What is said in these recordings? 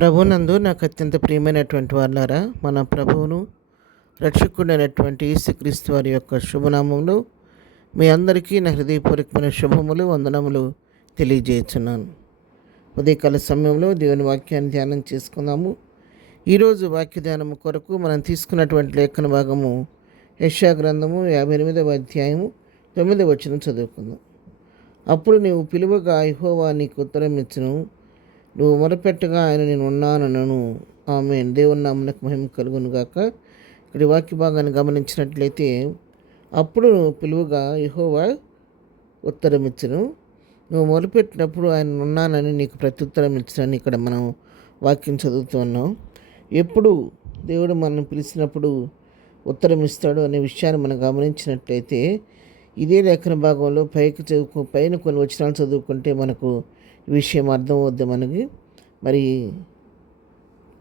ప్రభునందు నాకు అత్యంత ప్రియమైనటువంటి వారులారా, మన ప్రభువును రక్షకుడైనటువంటి యేసుక్రీస్తు వారి యొక్క శుభనామములు మీ అందరికీ నా హృదయపూర్వకమైన శుభములు వందనములు తెలియజేస్తున్నాను. ఉదయకాల సమయంలో దేవుని వాక్యాన్ని ధ్యానం చేసుకుందాము. ఈరోజు వాక్య ధ్యానము కొరకు మనం తీసుకున్నటువంటి లేఖన భాగము యెషయా గ్రంథము 58వ అధ్యాయము 9వ వచనం చదువుకుందాం. అప్పుడు నీవు పిలువగా యెహోవా నీకు ఉత్తరం ఇచ్చును, నువ్వు మొరపెట్టగా ఆయన నేను ఉన్నానను. ఆమేన్. దేవుని నామమునకు మహిమ కలుగును గాక. ఇక్కడ వాక్య భాగాన్ని గమనించినట్లయితే, అప్పుడు నువ్వు పిలువగా యెహోవా ఉత్తరం ఇచ్చును, నువ్వు మొరపెట్టినప్పుడు ఆయన ఉన్నానని నీకు ప్రత్యుత్తరం ఇచ్చునని ఇక్కడ మనం వాక్యం చదువుతున్నాం. ఎప్పుడు దేవుడు మనం పిలిచినప్పుడు ఉత్తరం ఇస్తాడు అనే విషయాన్ని మనం గమనించినట్లయితే, ఇదే లేఖన భాగంలో పైన కొన్ని వచనాలు చదువుకుంటే మనకు ఈ విషయం అర్థమవుద్ది మనకి. మరి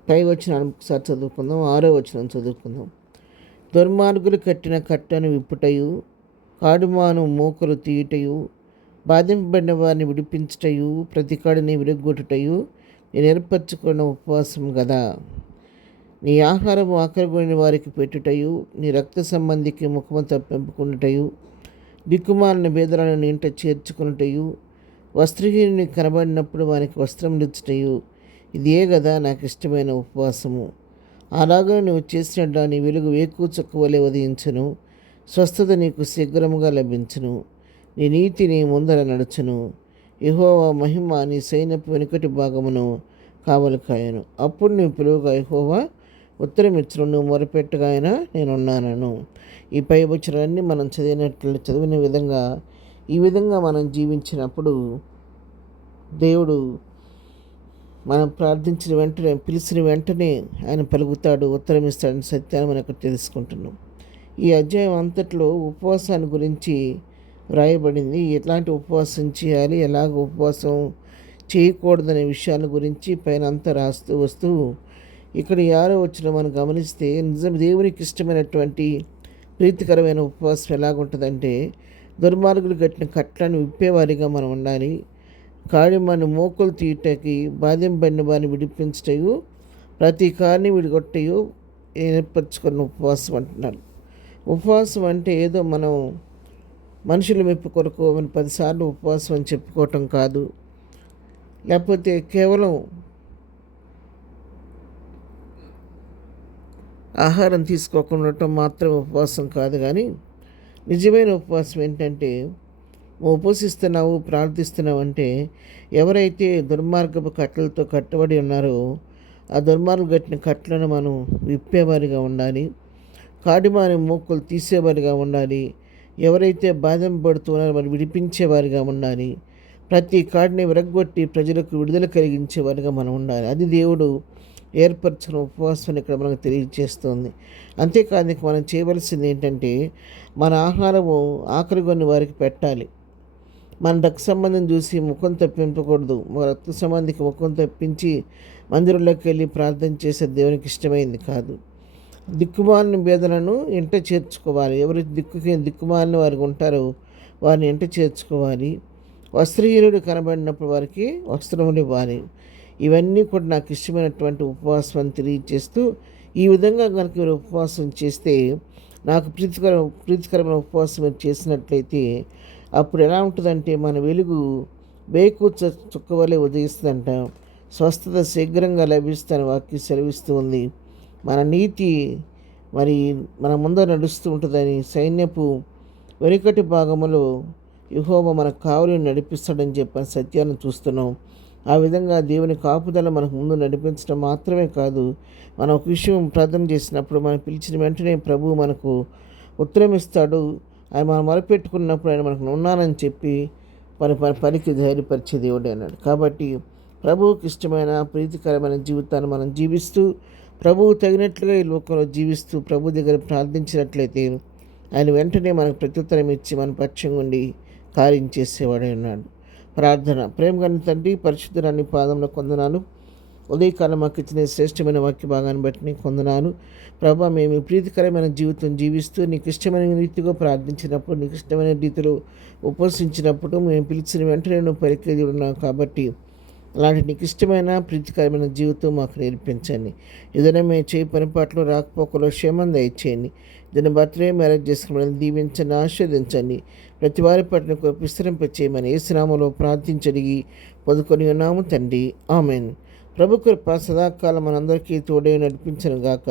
పై వచనాన్ని ఒకసారి చదువుకుందాం. 6వ వచనం చదువుకుందాం. దుర్మార్గులు కట్టిన కట్టను విప్పుటయు, కాడుమాను మోకలు తీయుటయు, బాధింపబడిన వారిని విడిపించుటయు, ప్రతి కాడిని విరగొట్టుటయు నేను ఏర్పరచుకున్న ఉపవాసం గదా. నీ ఆహారం ఆకలిగొనిన వారికి పెట్టుటయు, నీ రక్త సంబంధికి ముఖము తప్పింపుకున్నటయు, దిక్కుమాలిన బేదలను నీ ఇంట చేర్చుకున్నటయు, వస్త్రహీనుని కనబడినప్పుడు వానికి వస్త్రం ఇచ్చుటయు, ఇదే కదా నాకు ఇష్టమైన ఉపవాసము. అలాగే నువ్వు చేసినట్టు నీ వెలుగు వేకువ చుక్క వలె ఉదయించును, స్వస్థత నీకు శీఘ్రముగా లభించును, నీ నీతి నీ ముందర నడుచును, యెహోవా మహిమ నీ సైన్యపు వెనుకటి భాగమును కావలి కాయను. అప్పుడు నువ్వు పిలువగా యెహోవా ఉత్తరం ఇచ్చును, నువ్వు మొరపెట్టగా ఆయన నేనున్నానను. ఈ పై వచనాన్ని మనం చదివిన విధంగా ఈ విధంగా మనం జీవించినప్పుడు దేవుడు మనం ప్రార్థించిన వెంటనే, పిలిచిన వెంటనే ఆయన పలుకుతాడు, ఉత్తరం ఇస్తాడని సత్యాన్ని మనం ఇక్కడ తెలుసుకుంటున్నాం. ఈ అధ్యాయం అంతట్లో ఉపవాసాన్ని గురించి వ్రాయబడింది. ఎట్లాంటి ఉపవాసం చేయాలి, ఎలాగ ఉపవాసం చేయకూడదనే విషయాల గురించి పైన అంతా రాస్తూ వస్తూ ఇక్కడ 6వ వచనం మనం గమనిస్తే, నిజం దేవునికి ఇష్టమైనటువంటి ప్రీతికరమైన ఉపవాసం ఎలాగుంటుందంటే, దుర్మార్గులు కట్టిన కట్లను విప్పేవారిగా మనం ఉండాలి, కాడిమాను మోకులు తీయటకి, బాధింపబడిన వారిని విడిపించటయు, ప్రతి కారిని విడిగొట్టయు ఏర్పరచుకున్న ఉపవాసం అంటున్నారు. ఉపవాసం అంటే ఏదో మనం మనుషుల మెప్పు కొరకు 10 సార్లు ఉపవాసం అని చెప్పుకోవటం కాదు, లేకపోతే కేవలం ఆహారం తీసుకోకుండా ఉండటం మాత్రం ఉపవాసం కాదు. కానీ నిజమైన ఉపవాసం ఏంటంటే, ఉపవసిస్తున్నావు, ప్రార్థిస్తున్నావు అంటే ఎవరైతే దుర్మార్గపు కట్టలతో కట్టబడి ఉన్నారో ఆ దుర్మార్గం కట్టిన కట్టలను మనం విప్పేవారిగా ఉండాలి, కాడిమాని మోక్కులు తీసేవారిగా ఉండాలి, ఎవరైతే బాధింపబడుతున్నారో వారు విడిపించేవారిగా ఉండాలి, ప్రతి కాడిని విరగ్గొట్టి ప్రజలకు విడుదల కలిగించేవారిగా మనం ఉండాలి. అది దేవుడు ఏర్పరచిన ఉపవాసాన్ని ఇక్కడ మనకు తెలియజేస్తుంది. అంతేకాదు మనం చేయవలసింది ఏంటంటే, మన ఆహారము ఆకలిగొని వారికి పెట్టాలి. మన రక్త సంబంధం చూసి ముఖం తప్పింపకూడదు. రక్త సంబంధికి ముఖం తప్పించి మందిరంలోకి వెళ్ళి ప్రార్థన చేసే దేవునికి ఇష్టమైంది కాదు. దిక్కుమాలిన బేదలను ఇంట చేర్చుకోవాలి. ఎవరు దిక్కుమాలిన వారికి ఉంటారో వారిని ఇంట చేర్చుకోవాలి. వస్త్రహీనుడు కనబడినప్పుడు వారికి వస్త్రములు ఇవ్వాలి. ఇవన్నీ కూడా నాకు ఇష్టమైనటువంటి ఉపవాసం అని తెలియజేస్తూ, ఈ విధంగా కనుక మీరు ఉపవాసం చేస్తే, నాకు ప్రీతికరమైన ఉపవాసం మీరు చేసినట్లయితే అప్పుడు ఎలా ఉంటుందంటే, మన వెలుగు వేకువ చుక్క వలె ఉదయిస్తుందంట, స్వస్థత శీఘ్రంగా లభిస్తుందని వాక్యం సెలవిస్తూ ఉంది. మన నీతి మరి మన ముందర నడుస్తూ ఉంటుందని, సైన్యపు వెనుకటి భాగములో యెహోవా మన కావలిని నడిపిస్తాడని చెప్పిన సత్యాన్ని చూస్తున్నాం. ఆ విధంగా దేవుని కాపుదల మనకు ముందు నడిపించడం మాత్రమే కాదు, మనం ఒక విషయం ప్రార్థన చేసినప్పుడు మనం పిలిచిన వెంటనే ప్రభువు మనకు ఉత్తరం ఇస్తాడు. ఆయన మనం మొరపెట్టుకున్నప్పుడు ఆయన మనకు ఉన్నానని చెప్పి పనికి ధైర్యపరిచే దేవుడే అన్నాడు. కాబట్టి ప్రభువుకి ఇష్టమైన ప్రీతికరమైన జీవితాన్ని మనం జీవిస్తూ, ప్రభువు తగినట్లుగా ఈ లోకంలో జీవిస్తూ ప్రభు దగ్గర ప్రార్థించినట్లయితే ఆయన వెంటనే మనకు ప్రత్యుత్తరం ఇచ్చి మన పక్షంగా ఉండి కార్యం చేసేవాడే ఉన్నాడు. ప్రార్థన. ప్రేమగల తండ్రి, పరిశుద్ధురాని పాదంలో కొందనాలు. ఉదయకాలం మాకు ఇచ్చిన శ్రేష్టమైన వాక్య భాగాన్ని బట్టి నీకు కొందనాలు ప్రభా. మేము ప్రీతికరమైన జీవితం జీవిస్తూ నీకు ఇష్టమైన రీతిగా ప్రార్థించినప్పుడు, నీకు ఇష్టమైన రీతిలో ఉపవసించినప్పుడు మేము పిలిచిన వెంటనే నువ్వు పలికేది ఉన్నావు. కాబట్టి అలాంటి నీకు ఇష్టమైన ప్రీతికరమైన జీవితం మాకు నేర్పించండి. ఏదైనా మేము చేయి పని పాటలు రాకపోకలో క్షేమం దయచేయండి. దీని బర్త్డే మ్యారేజ్ చేసుకుని దీవించండి, ఆశీర్వదించండి. ప్రతి వారి పట్ల విస్తరింపచేయమని యేసునామములో ప్రార్థించడిగి పొందుకొని ఉన్నాము తండ్రి, ఆమెన్. ప్రభు కృప సదాకాలం మనందరికీ తోడే నడిపించను గాక,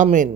ఆమెన్.